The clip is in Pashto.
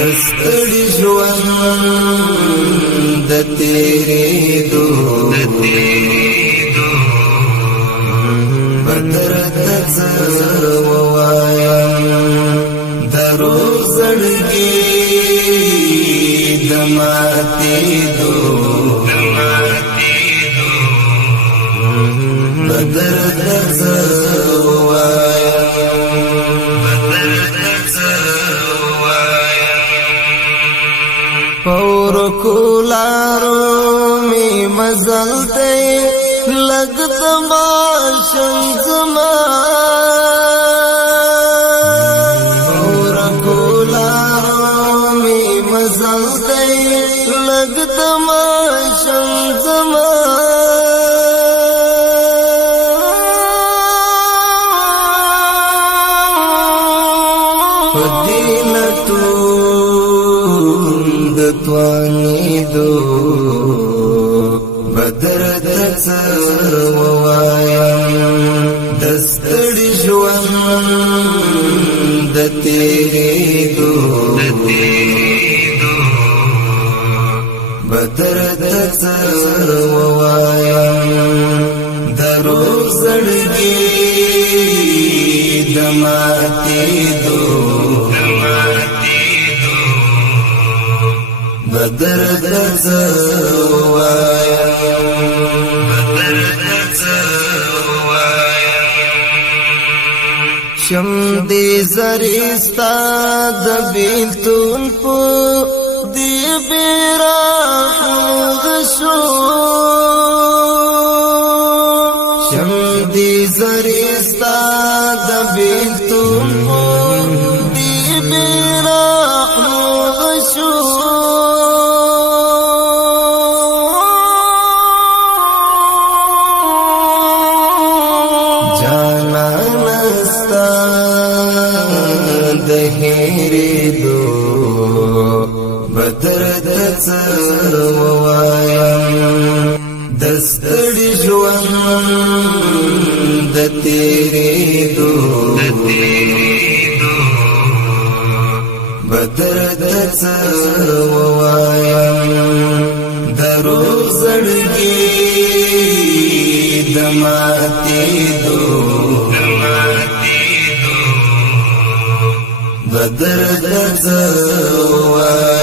دستړي ژوند د تېرېدو بدر ته څه ووایم د روح زړګي د ماتېدو بدر ته څه پور کولارو می مزل دی لگ دماشم زما پور کولارو می مزل دی لگ دماشم زما توانی دو بدر دڅ ووایم دستړي ژوند د تېرېدو بدر دڅ ووایم د روح زړګي د ماتېدو بدر دڅ ووایم شم دې زریستا د بیلتون په دې بیرحم غشو شم دې زریستا د بیلتون په دې بیرحم غشو بدر دڅ ووایم دستړي ژوند د تېرېدو بدر دڅ ووایم د روح زړګي د ماتېدو بدر دڅ ووایم